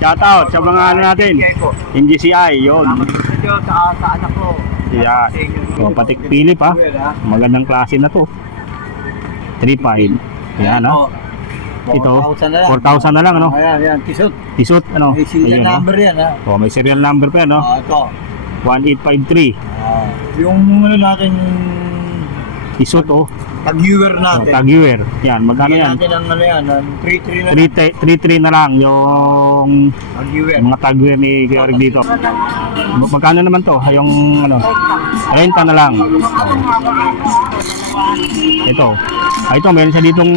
Shout out sa mga ano natin. MGCI, yun. Sa anak ko. Yeah. So, Patek Philippe ha. Magandang klase na to. 3.5. Yan ha. Ito, 4,000 na lang ano. Ayan, tisot. Tisot ano. May serial Ayun, no? number yan ha. Oh, may serial number pa yan no. Ito. 1853. Yung ano natin, Tisot oh. tag-viewer natin. Tag-viewer. Yan, magkano yan? Natin ang ano yan, 3-3 na lang. 3.3 na lang yung Tag-viewer. mga tag-viewer ni Kuya Rig dito. Magkano naman to? Yung ano, renta na lang. Ito. Ito, meron siya ditong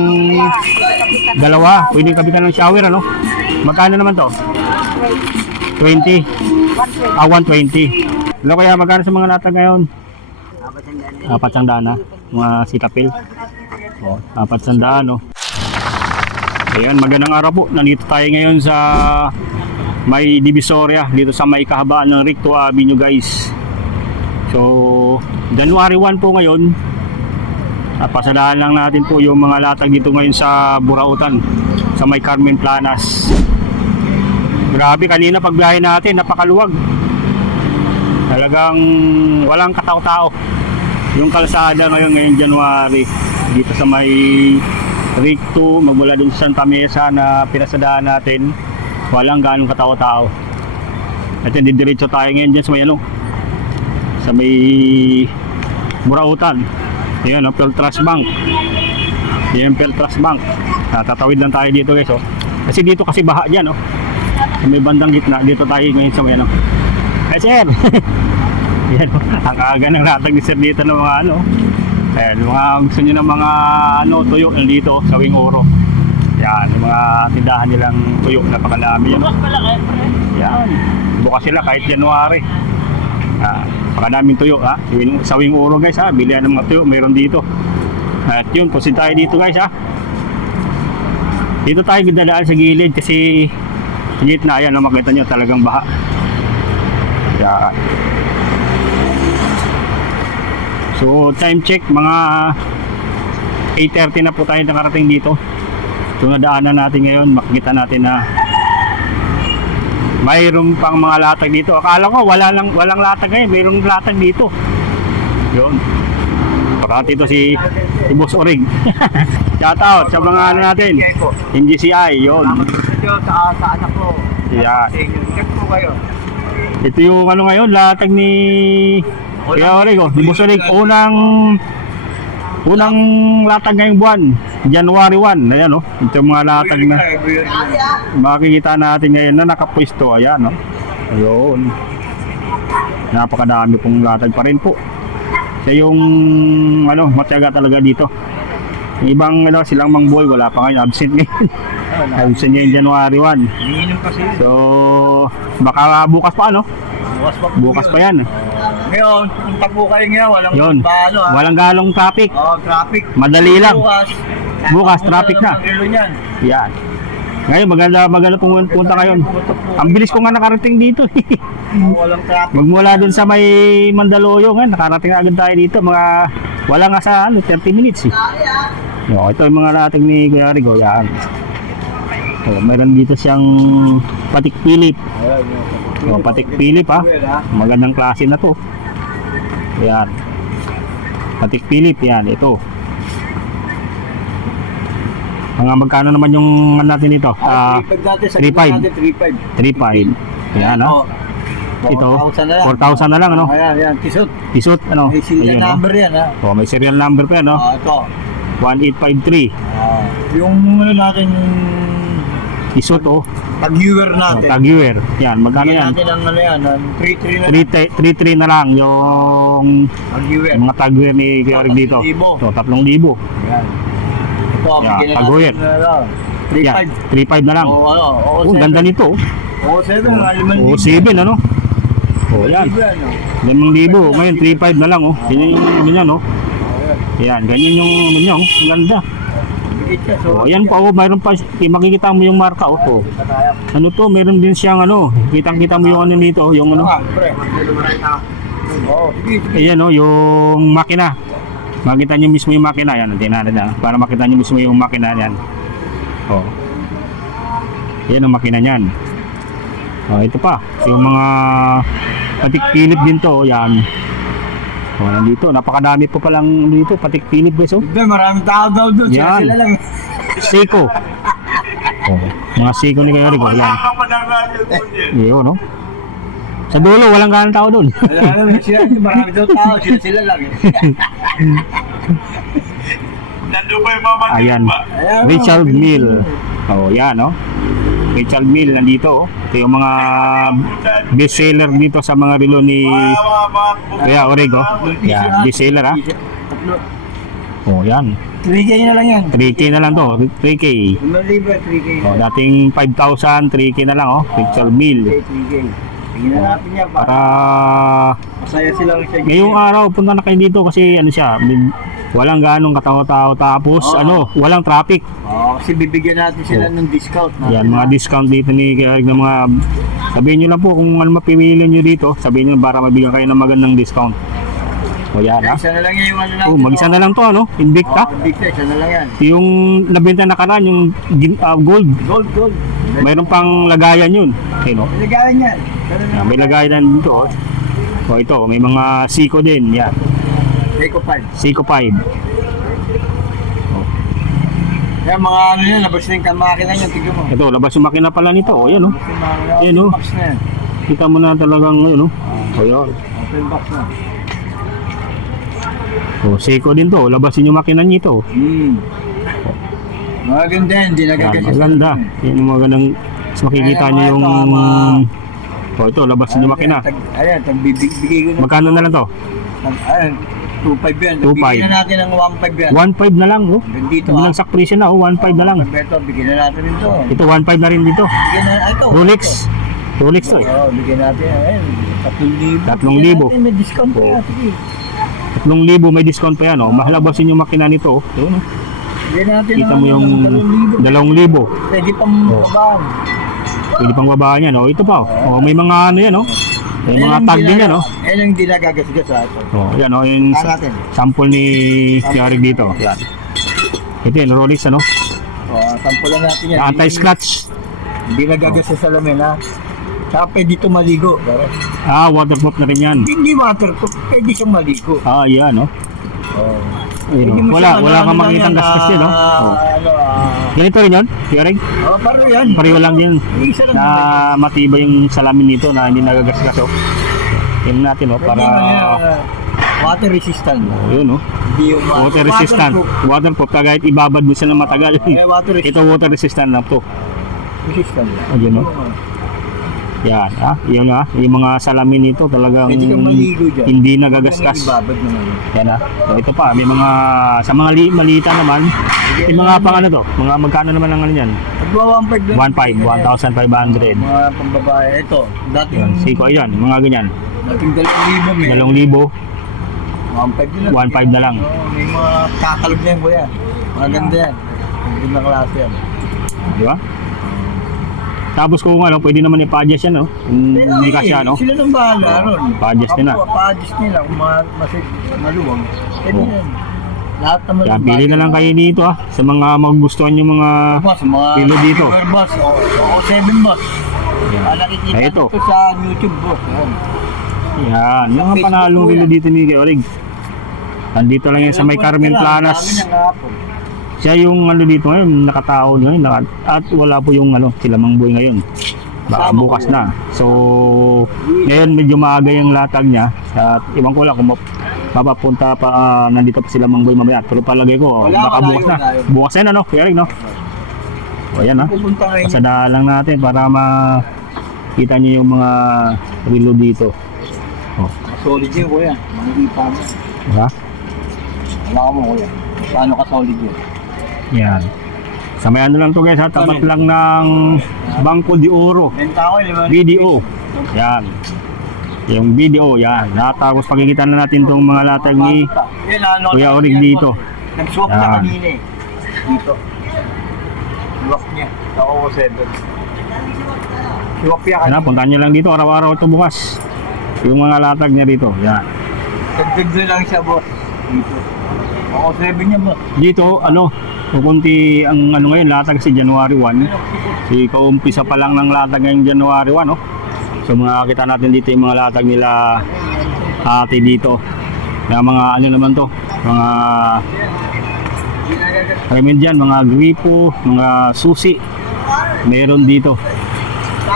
dalawa. Pwedeng kabitan ng shower ano. Magkano naman to? 20. 120. Hello kaya magkano sa mga latag ngayon? 400 na. Mga sikapil. O, 400 no. Ayan, magandang araw po. Nandito tayo ngayon sa may Divisoria. Dito sa may kahabaan ng Recto Avenue guys. So, January 1 po ngayon. Pasadaan lang natin po yung mga latag dito ngayon sa Burautan. Sa may Carmen Planas. Grabe, kanina pagbiyahe natin, napakaluwag. Talagang walang katao-tao. Yung kalsada ngayon January dito sa may Recto, magmula dun sa Santa Mesa na pinasadaan natin, walang ganong katao-tao. At hindi diretso tayo ngayon dyan sa may ano, sa may Burautan. Ayan, Peltras Bank. Ayan, Peltras Bank. Tatawid lang tayo dito guys oh. Kasi dito kasi baha dyan oh. Sa may bandang gitna, dito tayo ngayon sa may ano. Hey sir! Yan, ang aga ng latag ni sir dito ng mga ano. Ayan, mga gusto nyo ng mga ano, tuyo dito sa Wing Oro. Yan, yung mga tindahan nilang tuyo, napakadami yan. Yan, bukas sila kahit January. Napakadaming tuyo ha. Sa Wing Oro guys ha, bilihan ng mga tuyo, mayroon dito. At yun, pusin tayo dito guys ha. Dito tayo dadaan sa gilid kasi sa gitna, ayan, makita nyo talagang baha. Yan. So time check mga 8:30 na po tayo nakarating dito. So nadaanan natin ngayon, makikita natin na mayroon pang mga latag dito. Akala ko walang latag ngayon, mayroong latag dito. Yun. Pakati ito si Boss Orig. Shout out sa mga ano natin. MGCI, yun. Sa anak ko. Yeah. Check po kayo. Ito yung ano ngayon, latag ni Kuya Orig, di Boss Orig, unang latag ngayong buwan, January 1. Ayan oh, ito yung mga latag na makikita natin ngayon na nakapwesto. Ayan oh, ayun, napakadami pong latag pa rin po. Kaya yung ano, matyaga talaga dito. Yung ibang ano, silang Mang Boy, wala pa ngayon, absent ngayon. Absent ngayon January 1. So baka bukas pa ano, bukas pa yan. Ngayon, kung tagpo kayo ngayon, walang yun, paano ha? walang galong traffic. Traffic. Madali lang. Bukas traffic na. Yan. Ngayon maganda punta ngayon. Ang bilis ko nga nakarating dito. Walang traffic. Magmula dun sa may Mandaluyong, nakarating agad tayo dito. Wala nga sa 30 minutes eh. Ito yung mga latag ni Kuya Rigo. Yan. Meron dito siyang Patek Philippe. Patek Philippe ha. Magandang klase na to. Yan. Patek Philippe yan, ito. Mga magkano naman yung natin dito? 3.5. 3.5. Yan ha. Ito 4,000 na lang ano. Ayan, tisot. Tisot ano. May serial number yan ha. May serial number pa yan no. Ito. 1853. Yung ano natin, Tisot oh. tag-viewer natin. Tag-viewer. Yan, magkano yan? Natin ang ano yan, 3-3 na lang. 3.3 na lang yung Tag-viewer. mga tag-viewer ni Kuya Rig dito. 3,000. So 3,000. Yan. Ito, Yan, bigyan tag-viewer. natin Yan, 3.5. 3.5 na lang. Oo, Ganda nito. Oo, 7. Oo, 7 ano. Yan. 5,000. Ngayon 3.5 na lang oh. Ganyan yung ano niya no. Yan, ganyan yung ano niya oh. Ang ganda. So, ayan pa oh, mayroon pa, makikita mo yung marka oh. Ano to, meron din siyang ano, kitang-kita mo yung ano nito, yung ano. Ayan oh, yung makina. Makita niyo mismo yung makina, yan, tingnan natin para makita niyo mismo yung makina yan. Oh. Ayan ang makina niyan. Ito pa, yung mga patik-pilip din to, yan. Nandito, napakadami po palang dito, patik-pilip guys, oh. Hindi, maraming tao daw doon. Yan. Sila lang. Seiko. Mga Seiko ni Kuya Orig, lang. Yun, no? Sa dulo, walang ganang tao doon. Alam mo, sila, marami daw tao. Sila lang eh. Ayan, Richard Mille. Yan, no? Richard Mille nandito, oh. Ito yung mga bestseller dito sa mga relo ni Kuya Orig, oh. Yan, bestseller, ha? Yan. 3K na lang yan. 3K na lang to, 3K. Libre, 3K na. Dating 5,000, 3K na lang, oh. Richard Mille. 3K. Tingnan natin yan. Para Masaya sila lang siya. ngayong araw, punta na kayo dito kasi ano siya, walang ganong katao-tao, tapos walang traffic. Kasi bibigyan natin sila ng discount. Yan, mga discount dito ni Kuya Orig ng mga, sabihin nyo lang po kung ano mapipili nyo dito, sabihin nyo para mabigyan kayo ng magandang discount. Yan, ha? Isa na lang yan yung ano natin. Mag-isa na lang to, ano? Invicta. Invicta, isa na lang yan. Yung nabenta nakaraan, yung gold. Gold. Mayroon pang lagayan yun. No? Ilagayan yan. Yan, may lagayan dito, oh. Ito, may mga Seiko din. Yan. Seiko 5. Seiko 5. Yan mga ano yan, labas na yung makina niya, tignan mo. Ito, labas yung makina pala nito. Yan, oh. Yan, oh. Box na yan. Kita mo na talagang, yun, oh. Yan. Open box na. Seiko din to. Labasin yung makina nito. Maganda yan, hindi nagagasa. Maganda. Yan yung magandang, mas makikita nyo yung, ito, labasin yung makina. Ayan, bigay ko na. Magkano na lang to? Ayan, 2.5 yan. 2.5. Bigyan na natin ng 1.5 yan. 1.5 na lang, oh. Dito Bilang sak presyo na, oh. 1.5 na lang. Beto, bigyan na natin ito. Ito, 1.5 na rin dito. Bigyan na, ito. Rolex. Rolex to, eh. Bigyan natin. Ayan, 3,000. 3,000. May discount pa yan. Sige. 3,000 may discount pa yan, oh. Mahalabasin yung makina nito, oh. Yun, oh. Bigyan natin Kita mo yung 2,000. Pwede pang babaan. Pwede pang babaan yan, oh. Ito pa, oh. May mga ano yan, oh. May mga tag din yan, oh. Ayan yung hindi nagagasgas sa atin. Yan, oh. Yung natin. sample ni Kuya Orig dito. Yan. Ito yan, Rolex, ano? Sample lang natin yan. Anti-scratch. Hindi nagagasgas sa salamin, ha? Tsaka pwede ito maligo. Waterproof na rin yan. Hindi waterproof, pwede siyang maligo. Yan, oh. Ayun, oh. Wala kang makitang gasgas din, oh. Ganito rin yun, Kuya Orig? Pareho yan. Pareho lang din. Isa lang Na matibay yung salamin nito na hindi nagagasgas, oh. Yan natin, oh, para water resistant. yun, oh. Hindi yung Water resistant. Waterproof, kahit ibabad mo siya ng matagal. Water resistant. Ito water resistant na to. Resistant. Ayun, oh. Yan, yun, yung mga salamin nito talagang Pwede kang maligo dyan. hindi nagagasgas. Ibabad mo naman. Yan, so ito pa, may mga sa mga malita naman, yung mga pang ano to, mga magkano naman ang ano yan? Pagbawa 1.5 lang. 1,500. Mga pambabae. Ito, dating Yan, Seiko, ayan, mga ganyan. dating 2,000 eh. 2,000, 1.5 lang. 1.5 na lang. May mga kakalog na yan, kuya. Maganda yan. Maganda klase yan. Di ba? Tapos kung ano, pwede naman i-adjust yan, no? Kung hindi kasi ano. Sila nang bahala ron. Pa-adjust nila. Pa-adjust nila kung maluwag. Pwede yan. Lahat naman. Yan, pili na lang kayo dito, sa mga magugustuhan yung mga Boss, mga pilo dito. Boss, o 7 boss. Nakikita Ito. ito sa YouTube, boss. Yan, yung mga panalong relo dito ni Kuya Orig. Nandito lang yan sa may Carmen Planas. Siya yung ano dito ngayon, nakataon ngayon, at wala po yung ano, sila Mang Boy ngayon. Baka bukas na. So, ngayon medyo maaga yung latag niya. At ibang ko lang kung mapapunta pa, nandito pa sila Mang Boy mamaya. Pero palagay ko, baka bukas na. Bukas na, no? Kuya Orig, no? O yan, ha? Pasadaan lang natin para makita niyo yung mga relo dito. Solid yun, kuya. Mangipa mo. Diba? Wala mo, kuya. Paano ka solid yun? Yan. Sa may ano lang to guys, ha? Tapat lang ng Bangko de Oro. Benta ko, BDO. Yan. Yung BDO, yan. Tapos pagkikita na natin tong mga latag ni Kuya Orig dito. Nag-swap siya kanina eh. Dito. Swap niya. Ako ko 7. Swap niya Yan, kanina. puntahan nyo lang dito. Araw-araw ito bukas. Yung mga latag niya dito. Yan. Dagdag na lang siya, boss. Dito. Ako 7 niya, boss. Dito, ano, kukunti ang ano ngayon, latag si January 1. So Ika-umpisa pa lang ng latag ngayong January 1, no? So mga kita natin dito yung mga latag nila ate dito. Kaya mga ano naman to, mga remen dyan, mga gripo, mga susi, mayroon dito.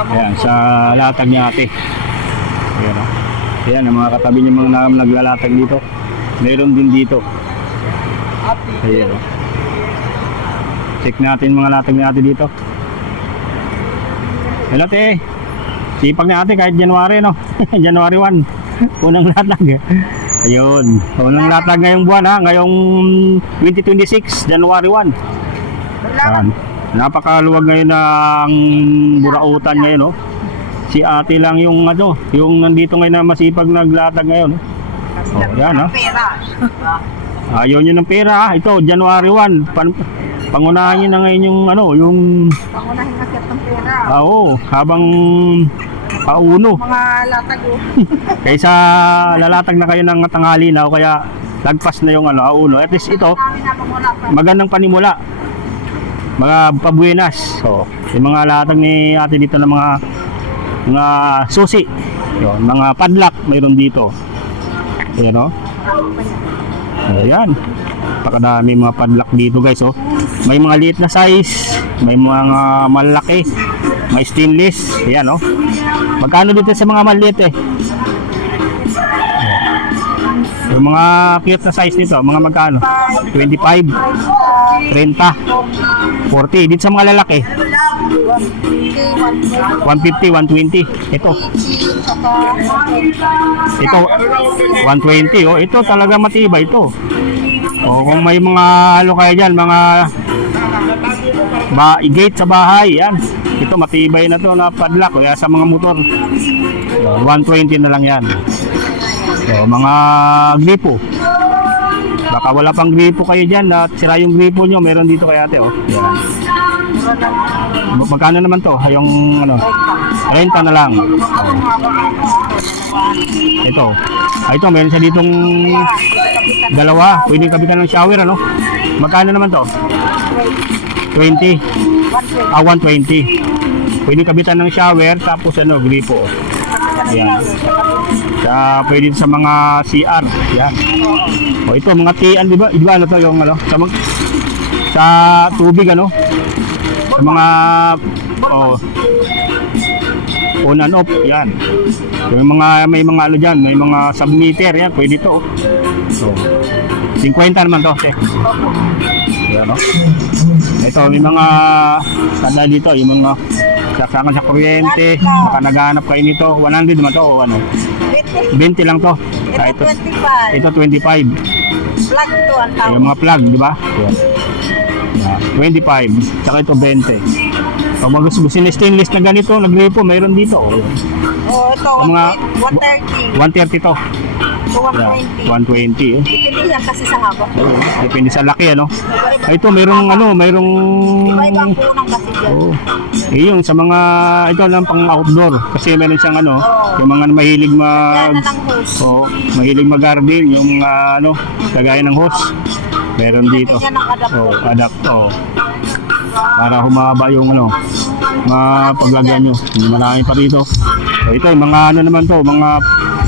Ayan, sa latag ni ate. Ayan, no? Ayan, ang mga katabi niya mga naglalatag dito, mayroon din dito. Ayan, no? Check natin mga latag ni ate dito. Hello ate, sipag na ate kahit January, no? January 1, unang latag. Ayun, unang latag ngayong buwan, ha, ngayong 2026, January 1. Ayan. Napakaluwag ngayon ng burautan ngayon, no? Si ate lang yung ano, yung nandito ngayon na masipag naglatag ngayon, no? Oh, yan, ha? Ayaw nyo ng pera, ha? Ito, January 1, pangunahan nyo na ngayon yung ano, yung Pangunahin kasi ng pera. oo, habang pauno. Mga latag o. Kaysa lalatag na kayo ng tanghali na o kaya lagpas na yung ano, auno. At least ito, Namin na panguna pa. magandang panimula. Mga pabuenas. So, yung mga latag ni ate dito ng mga susi. Yun, mga padlock mayroon dito. Ayan, no? Ayan. Pakadami mga padlock dito, guys, oh. May mga liit na size, may mga malaki, may stainless. Ayan, oh. Magkano dito sa mga maliit, eh? Yung mga cute na size nito, mga magkano? 25, 30, 40. Dito sa mga lalaki, 150, 120. Ito, ito 120, oh. Ito talaga matibay ito. O kung may mga ano kayo dyan, mga gate sa bahay, yan. Ito matibay na to na padlock, kaya sa mga motor 120 na lang yan. So, mga gripo, baka wala pang gripo kayo dyan at sira yung gripo nyo, meron dito kay ate, oh. Yan. Magkano naman to? Yung ano, renta na lang. Ito, ito meron siya ditong dalawa, pwedeng kabitan ng shower, ano? Magkano naman to? 20, 120. Pwedeng kabitan ng shower, tapos ano, gripo. Ayan. Pwede sa mga CR. Yan. O ito, mga tian, di ba? Di ba ano to yung ano? Sa tubig, ano? Sa mga on and off, yan. Yung mga, may mga ano dyan, may mga submeter, yan, pwede to. So, 50 naman to, okay. Yan, no? Ito, may mga tanda dito, yung mga saksakan sa kuryente, baka naghahanap kayo nito, 100 naman to, o ano? 20 lang to. Ito 25. Ito 25. Plug to ang tawag. Yung mga plug, di ba? Yan. Yan, 25. Tsaka ito 20. Pag gusto ni stainless na ganito, nagrepo, mayroon dito. Oh, Oh, ito yung mga 130. 130 to. To Yan, 120. 120. Depende yan kasi sa haba. Oo, depende sa laki, ano. Ito mayroong ano, mayroong Iba-iba ang punang kasi dyan. oh. Yung sa mga ito lang pang outdoor kasi meron siyang ano, yung mga mahilig Yan na ng hose. mahilig mag-garden, yung ano, kagaya ng hose. Meron dito. Yan ang adapter. Adapter. Para humaba yung ano, paglagyan nyo. Marami pa rito. So, ito, yung mga ano naman to, mga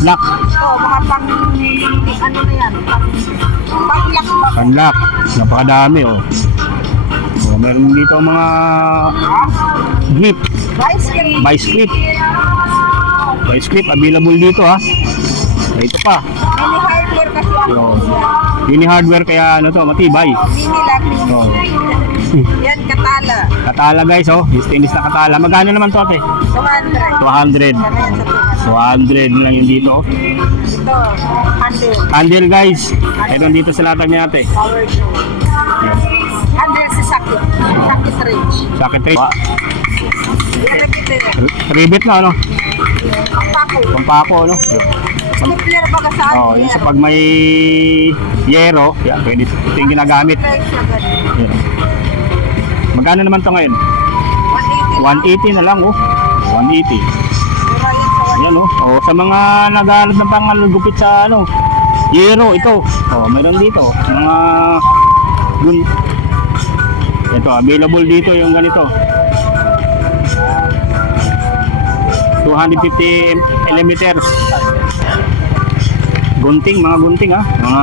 lock. Oh, mga pang ano na yan? Pang-lock ba? Panlock. Napakadami, oh. So, meron dito mga grip. Bicycle. Vice grip. Vice grip, available dito, ha. So, ito pa. Mini hardware kasi ang Yung Mini hardware kaya ano to, matibay. mini lock. So, Yan, katala. katala guys, oh. Yung stainless na katala. Magkano naman to, ate? 200. 200. Yan sa 200 lang yung dito, oh. Ito, handle. Handle guys. Meron dito sa latag niya, ate. Power tool. Handle sa sakit. Sakit range. Sakit rate. Yan ang kita. Rivet na, ano? Ang pako. Pampako, ano? Slipper baga sa Oh, yung sa pag may yero, yan, pwede. Ito yung ginagamit. Yan. Magkano naman to ngayon? 180 na lang, oh. 180. Yan, oh. Oh, sa mga naghahanap ng pangalugupit sa ano, yero, ito. Oh, mayroon dito. Mga ito, available dito yung ganito. 250 mm. Gunting, mga gunting ha. Mga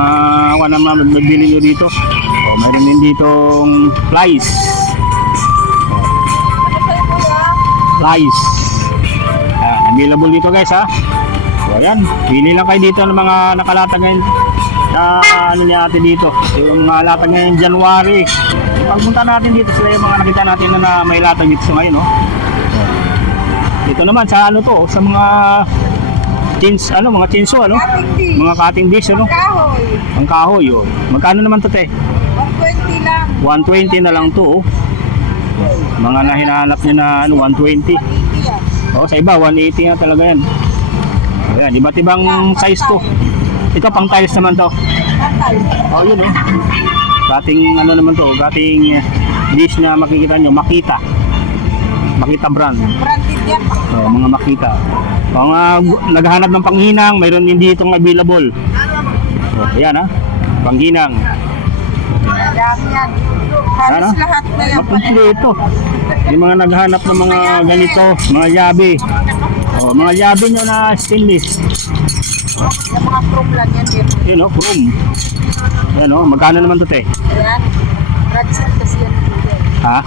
wala naman magbili nyo dito. O, mayroon din ditong flies. Ano kayo kuya? Flies. Yan, available dito guys ha. So ayan, pili lang kayo dito ng mga nakalatag ngayon na ano niya ate dito. Yung mga latag ngayon January. Pagpunta natin dito sila yung mga nakita natin na may latag dito sa ngayon, no? Ito naman sa ano to, sa mga mga chinso, ano? Cutting dish. Mga cutting dish, ano? Kahoy. Ang kahoy, oh. Magkano naman to, te? 120 lang. 120 na lang to, oh. Mga hinahanap niya na ano, 120. 180 yan. Oh, sa iba 180 na talaga yan. Ayan, iba't ibang size to. Ito pang tiles naman to. Tatay. Oh, yun oh. Dating ano naman to, dating dish na makikita nyo, Makita. Makita brand. Branded yan. Oh, mga Makita. Mga naghahanap ng panghinang, mayroon din ditong available. Oh, ayan ha. Panghinang. Dami yan. Ano? Halos lahat na yan. Makumpleto. Yung mga naghahanap ng mga ganito, mga yabi. Oh, mga yabi nyo na stainless. Yung mga chrome lang yan. Yun oh, chrome. Ayan oh, magkano naman to te? Ayan. Ratchet kasi yan. Ha?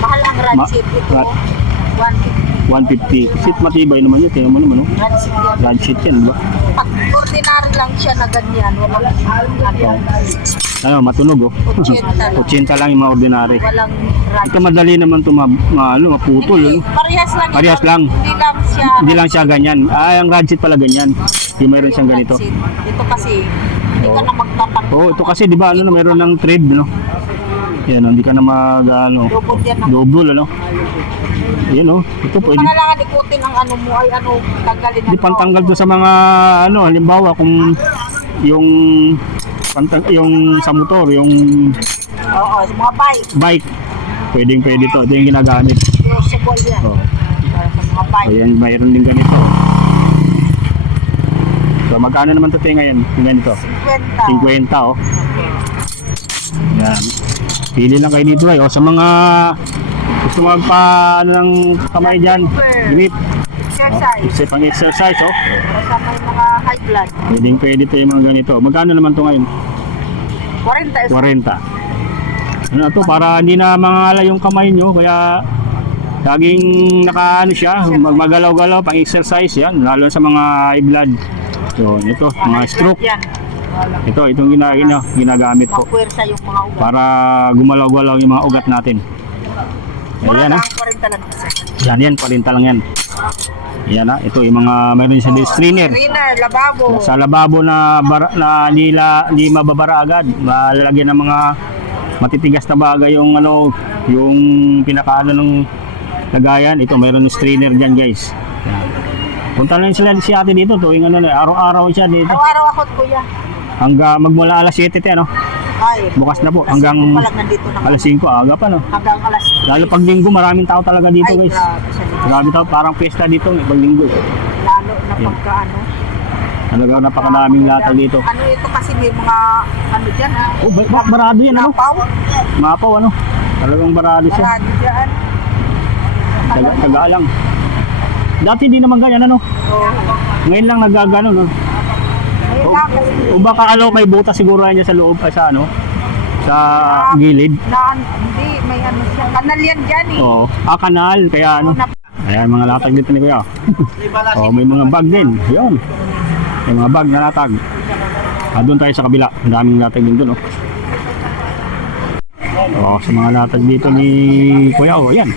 Mahal ang ratchet. Ito. rat- 150. 150. Sit matibay naman yun. Tingnan mo naman oh. Ratchet yan. Ratchet yan, di ba? Pag ordinary lang siya na ganyan. Walang Ano, matunog oh. 80 80 lang yung mga ordinary. walang Ito ratchet. madali naman to maputol. Ano? Parehas lang. Parehas yan. lang. Hindi lang siya. Hindi lang siya ganyan. Ah, ang ratchet pala ganyan. Yung mayroon siyang ganito. Ratchet. Ito kasi, hindi ka na magtatakbo. Oh, ito kasi di ba ano, mayroon ng thread, no? Yan, hindi ka na ano, Double yan ang double, ano? Yan, oh. Ito pwede. kailangan ikutin ang ano mo ay ano, tanggalin Hindi pantanggal to sa mga ano, halimbawa kung yung sa motor, yung Oo, sa mga bike. bike. Pwede to. Ito yung ginagamit. Usable yan. Oh. Para sa mga bike. Ayan, mayroon din ganito. So, magkano naman to tayo ngayon? Yung ganito. 50. 50, oh. Yan. Pili lang kayo dito, eh. O, sa mga gusto magpa ano ng kamay dyan, grip. Exercise. Kasi pang exercise, oh. Para sa may mga high blood. Pwede to yung mga ganito. Magkano naman to ngayon? 40 is 40. Ano to, para hindi na mangala yung kamay nyo, kaya laging nakaano siya, magalaw-galaw, pang exercise yan, lalo sa mga high blood. So, ito, mga stroke. yan. Itong ginagamit ko Mapuwersa yung mga ugat. para gumalaw-galaw yung mga ugat natin. Mura Ayan, lang, ah. 40 lang isa. Yan, 40 lang yan. Yan na, ito yung mga, mayroon siya din strainer. Cleaner, lababo. Sa lababo na hindi mababara agad, malalagyan ng mga matitigas na bagay yung ano, yung pinakaano ng lagayan. Ito mayroon ng strainer diyan, guys. Yan. Punta lang sila si ate dito, tuwing ano, araw-araw siya dito. Araw-araw ako kuya. Hanggang magmula alas 7 ano. Ay, Bukas na po alas hanggang 5 pa lang nandito na. alas 5 aga pa no. Hanggang alas 10. Lalo pag linggo maraming tao talaga dito, Ay, guys. grabe siya dito. Grabe tao, parang pesta dito pag linggo. Lalo na Yan. pagka ano. Talaga napakadaming lata dito. Ano ito kasi may mga ano dyan ha. Oh, barado yan ano? Napaw. Mapaw ano? Talagang barado siya. Marado dyan. Taga lang. Dati di naman ganyan ano. Oo. Ngayon lang nagagano no. Ngayon lang kasi O baka ano may butas siguro yan sa loob sa ano sa gilid. hindi, may ano siya. Kanal yan dyan eh. Oo. Kanal kaya ano. Ayan mga latag dito ni Kuya. Oh, may mga bag din. 'Yon. May mga bag na latag. Doon tayo sa kabila. Ang daming latag din doon, oh. Oh, sa mga latag dito ni Kuya, oh, yan.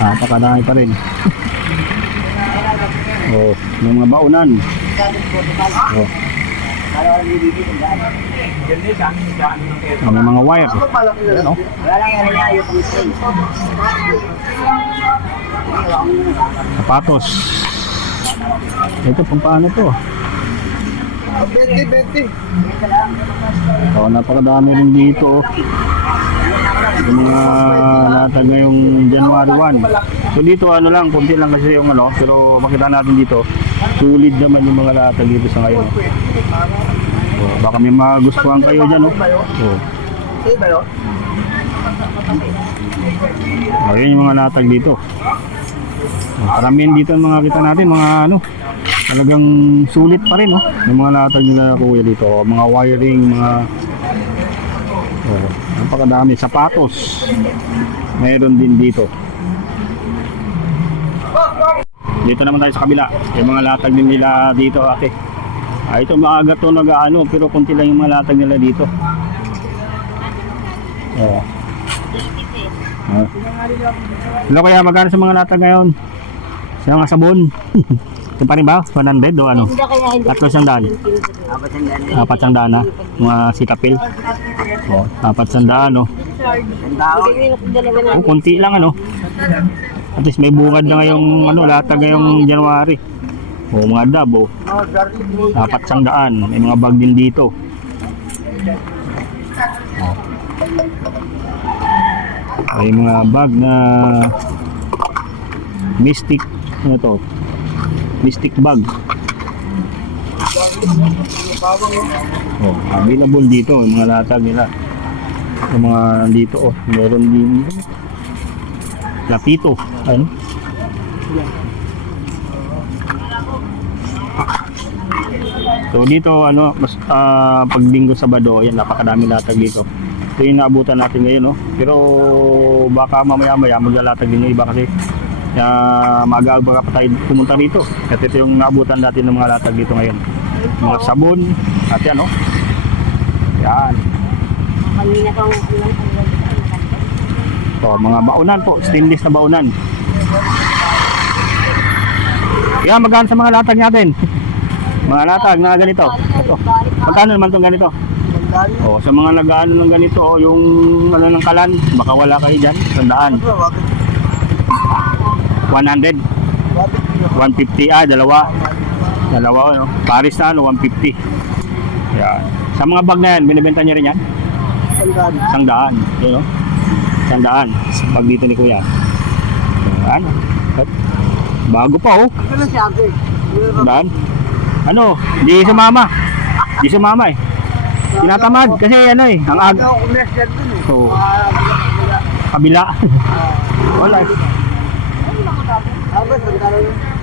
Napakadami pa rin. Oh, may mga baunan. Oh. Oh, may mga wire. No? Sapatos. Ito pang paano to? 20. Oh, napakadami rin dito. Yung mga latag ngayong January 1. So dito ano lang, konti lang kasi yung ano, pero makita natin dito, sulit naman yung mga latag dito sa ngayon. Oh, baka may magustuhan kayo dyan, oh. Oh. Oh, yun yung mga latag dito. Karamihan dito ang mga kita natin, mga ano, talagang sulit pa rin, no? Yung mga latag nila kuya dito, mga wiring, mga napakadami. Sapatos, mayroon din dito. Dito naman tayo sa kabila, yung mga latag din nila dito, ate. Ito maaga to nag-ano, pero konti lang yung mga latag nila dito. Hello, kaya magkano sa mga latag ngayon? Sa mga sabon? Ito pa rin ba? 100 o ano? Tatlo siyang daan. Apat siyang daan na. Mga sitapil. Apat siyang daan, no? Kunti lang, ano? At least may bungad na ngayong ano, latag ngayong January. Mga dab, apat siyang daan. May mga bag din dito. May mga bag na Mystic, ano to? Mystic bag. Available dito yung mga latag nila. Yung mga dito, meron din Lapito, ano? So dito ano, mas pag Linggo, Sabado, ayan, napakadami latag dito. Ito yung naabutan natin ngayon, no? Pero baka mamaya-maya maglalatag din yung iba kasi maaga-aga pa tayo pumunta dito. At ito yung naabutan natin ng mga latag dito ngayon. Mga sabon, at yan, no? Yan. Mga baunan po, stainless na baunan. Yan, magkano sa mga latag natin? Mga latag na ganito. Ito. Magkano naman itong ganito? Sa mga nag-ano ng ganito, yung ano ng kalan, baka wala kayo dyan, 100. 100. 150, dalawa, no? Paris na, 150. Yan. Sa mga bag na yan, binibenta niyo rin yan? 100. Yun, no? 100. Pag dito ni kuya. Yan. Bago pa, oh. 100. Ano, di sumama. Di sumama eh. Tinatamad kasi ano eh, ang so, kabila. Wala.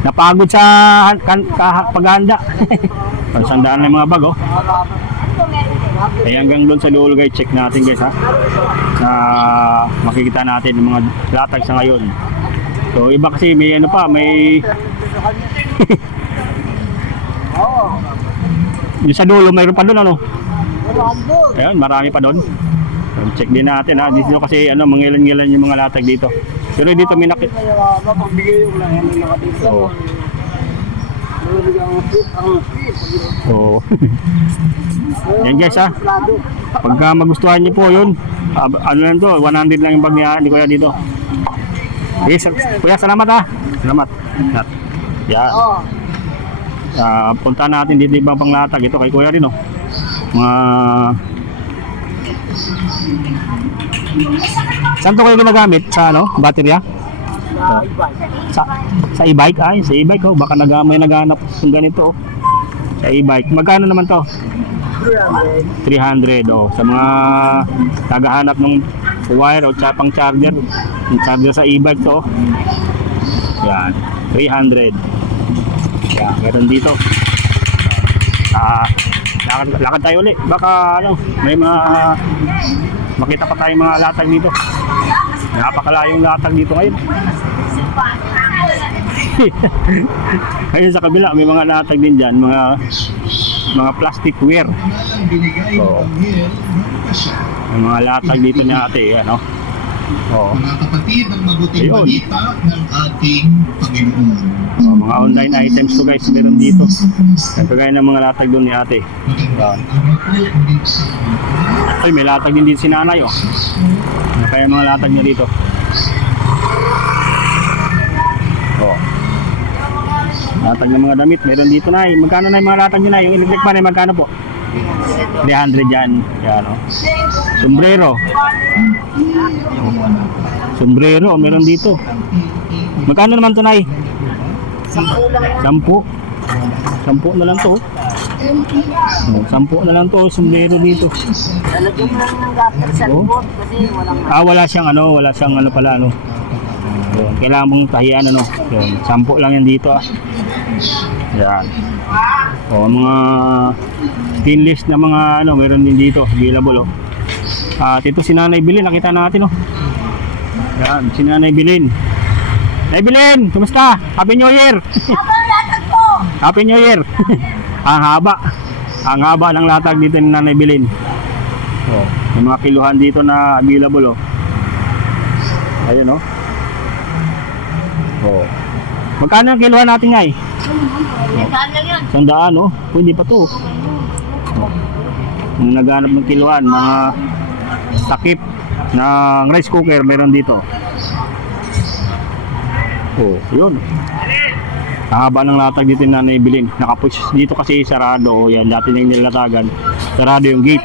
Napagod sa paghahanda. Pagsandaan ng mga bag, oh. Ay hanggang doon sa dulo guys, check natin guys, ha. Na makikita natin yung mga latag sa ngayon. So iba kasi may ano pa, may yung sa dulo mayroon pa doon, ano? Ayun, marami pa doon. So, check din natin, ha. Dito kasi ano, mangilan-ngilan yung mga latag dito. Pero dito may nakit. So, yan guys, ha. Pagka magustuhan niyo po yun, ano lang to, 100 lang yung bag niya ni kuya dito. Yes, kuya, salamat, ha. Salamat. Yan. Punta natin dito ibang panglatag. Ito kay kuya rin, oh. Mga saan to kayo ginagamit? Sa ano? Baterya? Sa e-bike? Ay, sa e-bike, oh. Baka may naghanap ng ganito, oh. Sa e-bike. Magkano naman to? 300, oh. Sa mga naghahanap ng wire o pang charger. Yung charger sa e-bike to, oh. Yan, 300. Yan, meron dito. Lakad tayo ulit. Baka ano, may makita pa tayong mga latag dito. Napakalayong latag dito ngayon. Ngayon sa kabila may mga latag din dyan, mga plasticware. So, may mga latag dito ni ate, ano. Mga kapatid, ang mabuting balita ng ating Panginoon. Mga online items to guys, meron dito. Kagaya ng mga latag doon ni ate. Ay, may latag din dito si nanay, oh. Kaya mga latag niya dito. Latag ng mga damit, meron dito na. Magkano na yung mga latag niya na? Yung electric pan, magkano po? 300 yan. Yan, oh. Sombrero, meron dito. Magkano naman ito, Nay? 10 na lang to. 10 na lang to, sombrero dito. Lalagyan mo lang ng gutter sa likod kasi walang wala siyang ano pala, ano. Yun. Kailangan mong tahian ano. Yun. 10 lang yan dito ah. Yan. O mga stainless na mga ano, meron din dito, available oh. At ito si Nanay Bilin, nakita natin oh. Yan, si Nanay Bilin. Nanay Bilin, kumusta? Happy New Year! Happy New Year! Ang haba. Ang haba ng latag dito ni Nanay Bilin. Oh, may mga kiluhan dito na available oh. Ayun oh. Oh. Magkano ang kiluhan natin ngay? 100 oh. Pwede pa to. Kung naghanap ng kiluhan, mga takip ng rice cooker meron dito. Oh, yun. Haba ng latag dito na naibilin. Nakapush dito kasi sarado. Oh, yan, dati nang nilatagan. Sarado yung gate.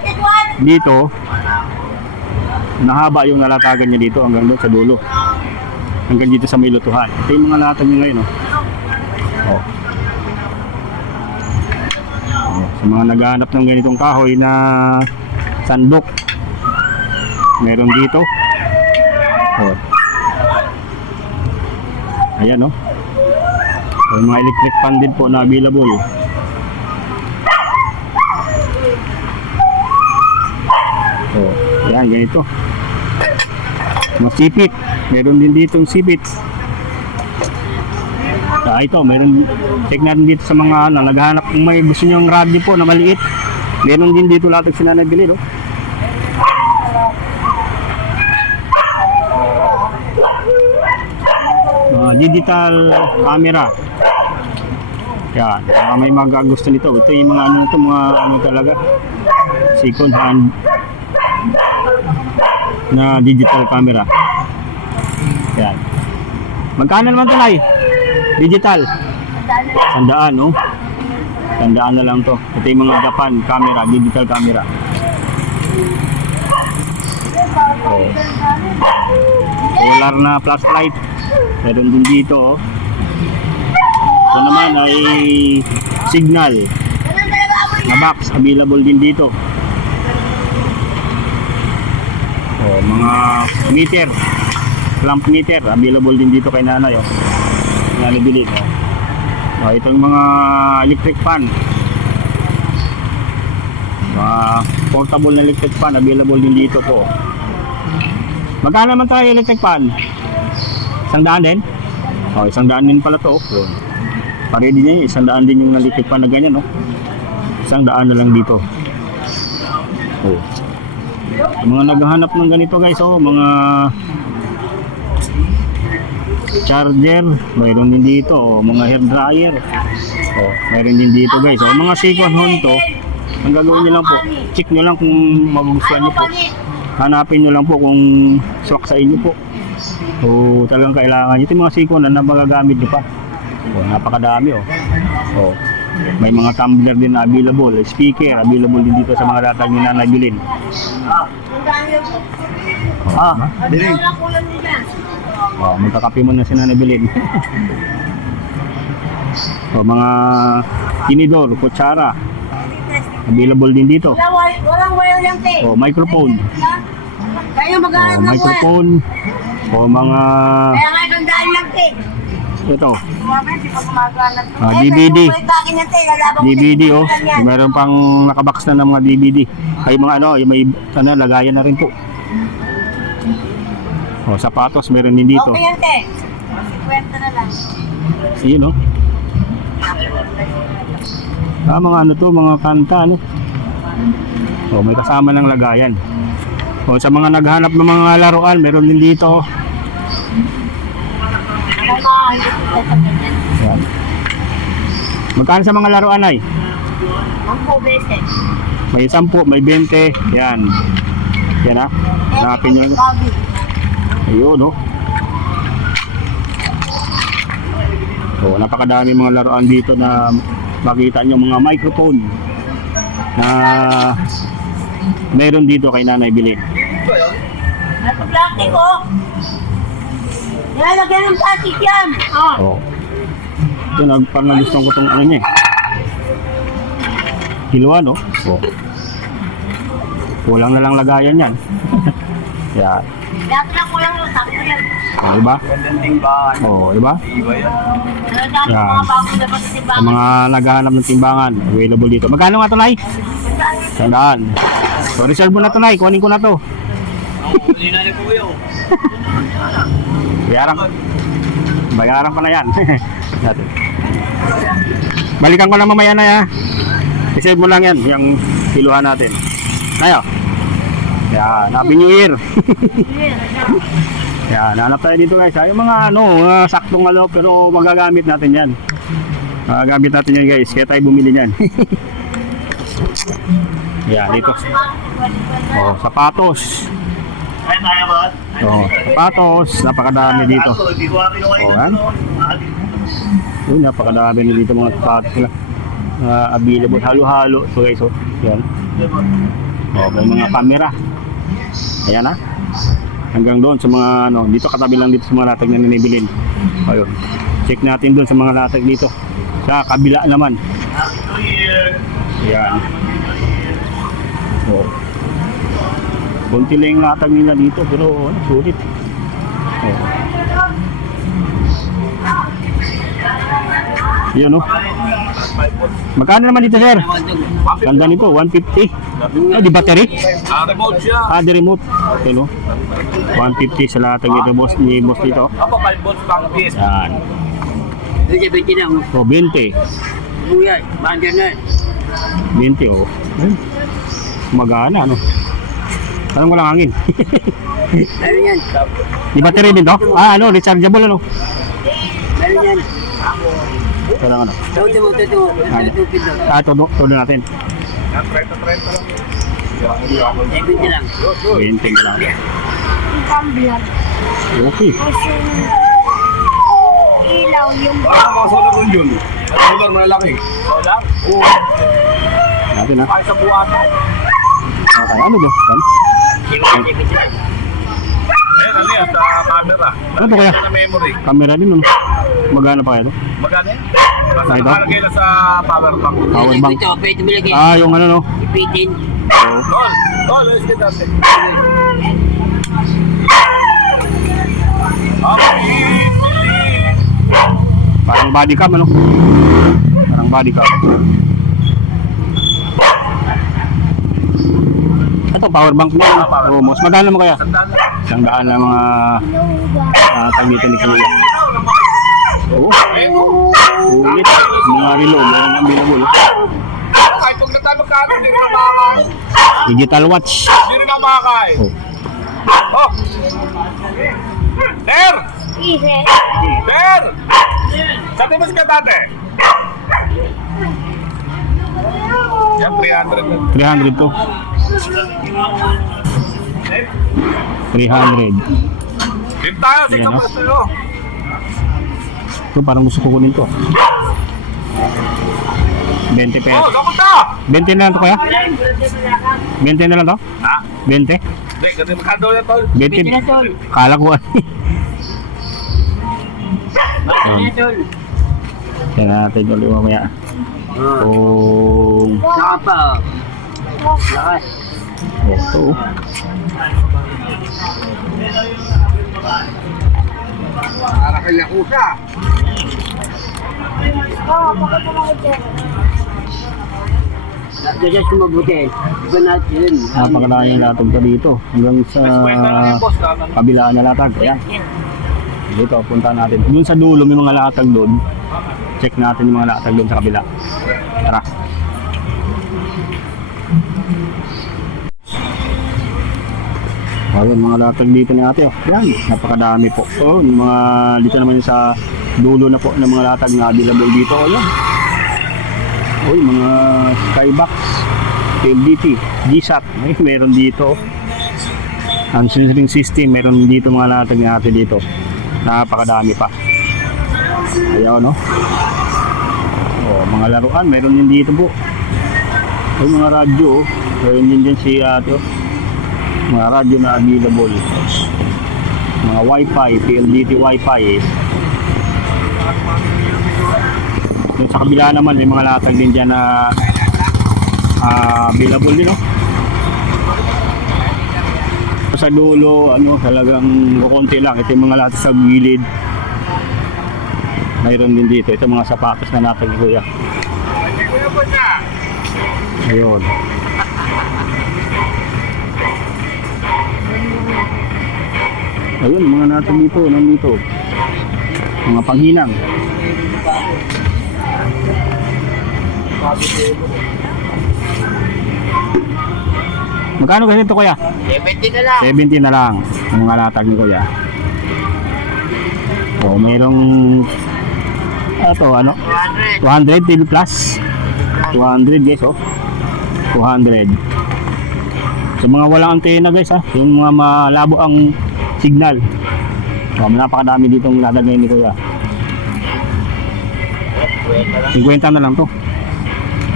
Dito, nahaba yung nalatagan niya dito hanggang doon sa dulo. Hanggang dito sa may lutuhan. Ito yung mga latag niya ngayon. Oh. Oh. Sa mga naghahanap ng ganitong kahoy na sandok, meron dito. Oh. Ayan oh. May mga electric fan din po na available. Oh, ayan ganito. Mga sipit, meron din dito yung sipit. Ito, meron, check natin dito sa mga ano, naghahanap kung may gusto nyo yung radyo po na maliit. Meron din dito latag si Nanay Bilin, no? Digital camera. Yan, may mga gusto nito. Ito yung mga ano ito, mga ano talaga. Second hand na digital camera. Yan. Magkano naman ito, Nay? Digital. 100, no? 100 na lang to. Ito yung mga Japan camera, digital camera. Oh. Solar na flashlight. Meron din dito, oh. Ito naman ay signal na box, available din dito. Oh, mga meter, lamp meter, available din dito kay Nanay, oh. Nalibili, oh. Oh, itong mga electric fan, mga portable na electric fan, available din dito po. Magkano naman tayo electric fan? 100 din? Oh, 100 din pala to, oh. Pare din niya, 100 din yung electric fan na ganyan, oh. 100 na lang dito. Oh. Mga naghahanap ng ganito, guys, oh, mga charger, mayroon din dito, oh, mga hair dryer. Oh, mayroon din dito, guys. Oh, mga second hand to. Ang gagawin niyo lang po, check niyo lang kung magugustuhan niyo po. Hanapin niyo lang po kung swak sa inyo po. So, talagang kailangan ito yung mga second hand na magagamit niyo pa. Oh, napakadami, oh. Oh. May mga tumbler din na available, speaker available din dito sa mga latag ni Nanay Bilin. Oh, Bilin. Oh, magkakape muna si Nanay Bilin. Oh, mga tinidor, kutsara available din dito. Walang wire lang, te. Oh, microphone. Kayo Oh, mag-aaral ng wire. microphone. Oh, mga Kaya nga tandaan lang, te. ito. DVD. DVD. DVD, oh. Meron pang nakabox na ng mga DVD. Ay mga ano, yung may ano, lagayan na rin po. Oh, sapatos meron din dito. Okay yan, te. 50 na lang. Ayun, oh. Mga ano to, mga kanta, ano. Oh, may kasama ng lagayan. Oh, sa mga naghanap ng mga laruan, meron din dito. Yan. Magkano sa mga laruan ay? 10 beses. May 10, may 20. Yan. Yan ha. Hanapin nyo lang. Ayun, no. So, napakadami mga laruan dito na makita nyo, mga microphone na meron dito kay Nanay Bilin. Ito plastic, oh. Nilalagyan ng plastic yan. Oh. Ito, parang gustong ko itong ano niya. Kiluan, no? Oh. Kulang na lang lagayan yan. Yan. Dapat na kulang yung sakto yan. O, diba? Gandang timbangan. O, diba? Iba yan. Yan. Sa mga naghahanap ng timbangan, available dito. Magkano nga ito, Nay? 100. So, reserve mo na ito, Nay. Kunin ko na ito. Hindi na po yun. Bayaran pa na yan. Dati. Balikan ko na mamaya na ya. Reserve mo lang yan, yung kiluhan natin. Tayo. Yan, Happy New Year. Yan, hanap tayo dito guys. Yung mga mga saktong pero magagamit natin yan. Magagamit natin yan guys, kaya tayo bumili yan. Yan, dito. Oh, sapatos. Ay, tayo ba? Oh, sapatos, napakadami dito. Hindi ko akin kayo. Oh, yan. Oh, napakadami na dito mga sapatos. Available, halo-halo. So guys, oh, yan. Oh, may mga camera. Ayan ha. Hanggang doon sa mga dito katabi lang dito sa mga latag na ninibilin. Ayun. Check natin doon sa mga latag dito. Sa kabila naman. Ayan. Oh. Kunti lang yung latag nila dito pero sulit. Oh. Yun oh. Magkano naman dito sir? Ganda nito, 150. Di battery? Remote siya. Di remote. Okay no? 150 sa latag dito boss dito. Ako, 5 volts pang piece. Yan. Oh, 20. Kuya, bandyan na. 20 oh. Ay, magana ano. Parang walang hangin. Meron yan. Di battery din to? Rechargeable ano? Meron yan. Ito lang ano. Ito. Todo natin. 30 lang. 70 lang. 20 lang. Tumbler. Okay. Ilaw yung Mga solar rin yun. Solar malaki. Solar? Oo. Natin ha. Ay, sa buwan. Okay, ano do? Ayan, ano yan? Sa camera. Ano to kaya? Sa memory. Camera din ano? Magana pa kaya to? Magkano yan? Basta Ito? nakalagay na sa power bank. Power bank. pwede bilagay. Yung ano no? Ipitin. Oh. Tol, let's get that thing. Okay. Parang body cam ano? Parang body cam. Ito power bank mo. Oh, mas magkano mo kaya? Sandaan lang. 100 na mga tag dito ni Kuya. Oh. Ulit. Mga relo, meron ang available. Kahit pag magkano, hindi rin ang makakain. Digital watch. Hindi rin ang makakain. Oh. Oh! Der! Ise. Der! Sa timas ka dati? Yan, 300 lang. 300 to. 300. Dim tayo, Ayan, sige no? pa sa'yo. Ito parang gusto ko kunin to. 20 Oh, pesos. dapat ka! 20 na lang to kaya? 20 na lang to? Ha? 20? Hindi, kasi magkano yan, tol? 20. Kala ko ano. Yan natin ulit mamaya. Kung... Saka pa. Lakas. Ito. Para kay Yakuza. Bakit naman ito? Nagdadya sumabuti. Iba natin. Napakalaking latag pa dito. Hanggang sa Kwenta lang yung boss. kabilaan na latag. Ayan. Dito, punta natin. Doon sa dulo, may mga latag doon. Check natin yung mga latag doon sa kabila. Tara. Ayun, mga latag dito ni ate. Oh. Yan, napakadami po. Oh, yung mga dito naman sa dulo na po ng mga latag na available dito. Oh, yan. Oh, yung mga Skybox, PLDT, GSAT. Ay, meron dito. Answering system, meron dito mga latag ni ate dito. Napakadami pa. Ayaw, no? Oh, mga laruan, meron din dito po. Oh, mga radyo, oh. Meron din dyan si ate. Oh. Mga radyo na available. Mga wifi, PLDT wifi eh. Yung sa kabila naman may mga latag din dyan na available din, no? sa dulo, ano, talagang kukunti lang. Ito yung mga lahat sa gilid. Mayroon din dito. Ito mga sapatos na natin ni Kuya. Ayun. Ayun, mga natin dito, nandito. Mga panghinang. Magkano ganito Kuya? 70 na lang. 70 na lang. Yung mga latag ni Kuya. O, mayroong ito, ano? 200 till plus. 200 guys, oh. 200. Sa mga walang antena guys, ha. Yung mga malabo ang signal. O, napakadami ditong latag ngayon ni Kuya. 50 na lang to.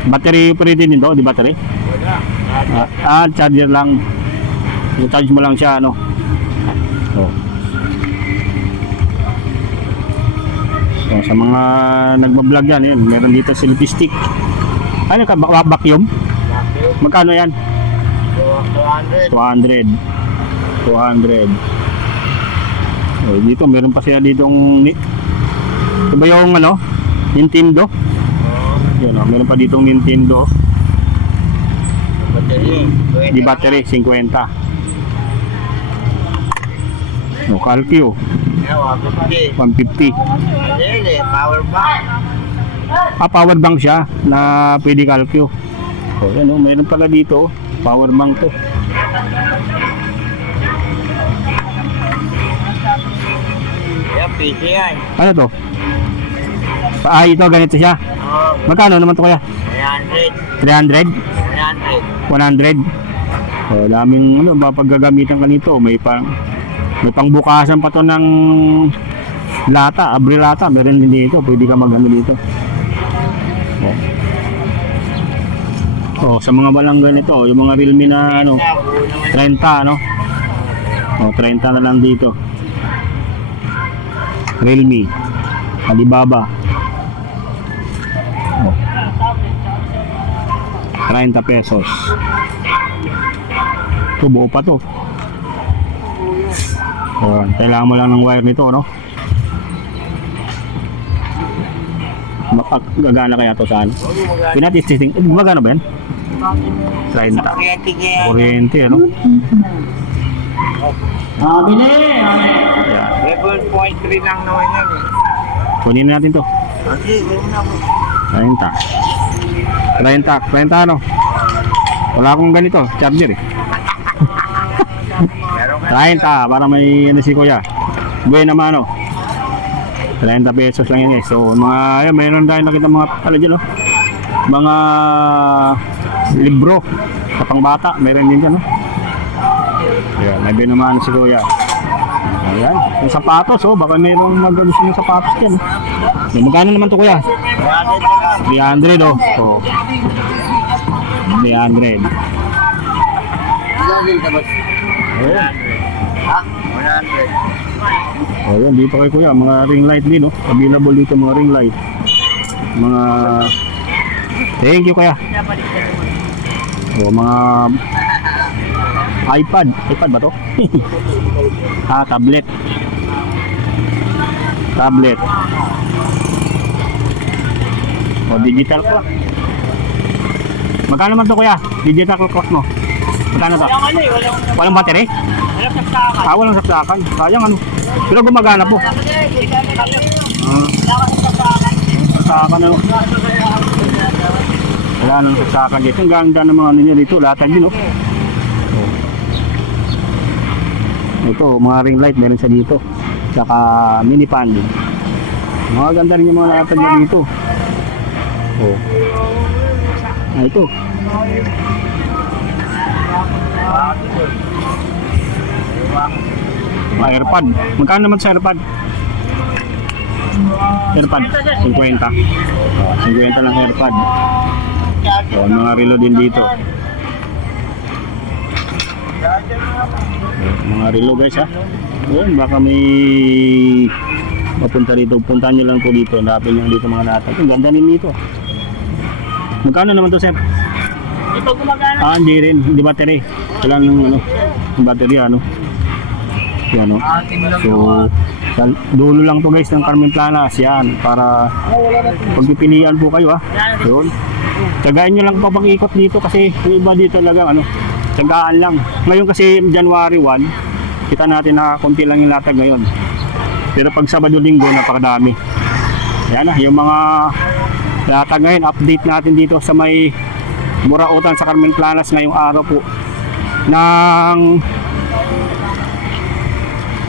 Battery operated din to, di battery? Charger lang. I-charge mo lang siya, ano. So, sa mga nagbablog yan, yun, meron dito selfie stick. Ano ka, vacuum? Magkano yan? 200. 200. Oh, dito meron pa sila ditong ito ba yung ano? Nintendo? Yan, oh, meron pa ditong Nintendo. Di battery 50. Oh, Calcio 150. Power bank. Power bank siya na pwede Calcio. Oh, yan oh, meron pala dito power bank to. Yan, PC yan. Ano to? Ito ganito siya. Magkano naman to Kuya? 300. 300? 100? Oh, daming ano, mapaggagamitan ka nito. May pangbukasan pa to ng lata, abri lata. Meron din dito. Pwede ka magano dito. Oh, sa mga walang ganito, yung mga Realme na ano, 30 ano. Oh, 30 na lang dito. Realme, Alibaba. Oh. 30 pesos. Ito, buo pa to. Oh, kailangan mo lang ng wire nito, no? Gagana kaya to saan? Pinatisting. Magana ba yan? 30. Kuryente, ano? Bili! Yeah. 7.3 lang naman yan eh. Kunin natin to. Okay, gawin na mo. 30 ano? Wala akong ganito, charger eh. Meron ka 30 para may ano si Kuya. Buhay naman ano. 30 pesos lang yan guys. So mga, ayun, mayroon tayo nakita mga ano dyan, no? Mga libro sa pangbata, mayroon din dyan, no? Ayan, may naman si Kuya. Ayan, yung sapatos, oh, baka mayroong magagusto yung sapatos dyan. So, magkano naman to Kuya? 300, oh. So, 300. Ayan. Ha? 100. Ayan, dito kay Kuya, mga ring light din, oh. Available dito mga ring light. Mga thank you Kuya. Oh, mga iPad ba to? Tablet. O, digital clock. Magkano naman to Kuya? Digital clock mo. Magkano to? Walang battery? Walang saksakan. Sayang ano. Pero gumagana po. Saksakan ano. Wala nang saksakan dito. Ang ganda ng mga ano nyo dito. Latag din, oh. Ito, mga ring light meron sa dito. Saka mini pan din. Mga ganda rin yung mga latag nyo dito. Oh. Ito. Mga AirPod. Magkano naman sa AirPod? AirPod, 50. Oh, 50 lang AirPod. So, mga relo din dito. Mga relo guys, ha. Ayun, baka may mapunta dito. Puntahan nyo lang po dito. Hanapin nyo dito mga latag. Ang ganda din dito. Magkano naman to, sir? Ito gumagana. Hindi rin. Hindi battery. Kailangan ng ano. ng baterya, no? Yan, no? So, sa dulo lang to guys ng Carmen Planas, yan, para pagpipilian po kayo, yun. Tsagain nyo lang pa pag-ikot dito kasi yung iba dito talagang tsagaan lang. Ngayon kasi January 1, kita natin na konti lang yung latag ngayon. Pero pag Sabado Linggo, napakadami. Yan na, yung mga latag ngayon, update natin dito sa may Burautan sa Carmen Planas ngayong araw po ng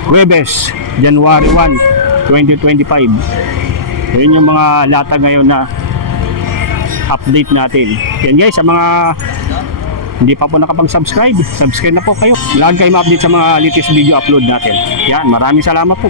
Huwebes, January 1, 2025. Yun yung mga latag ngayon na update natin. Yan guys, sa mga hindi pa po nakapag-subscribe, subscribe na po kayo. Lagi kayo ma-update sa mga latest video upload natin. Yan, maraming salamat po.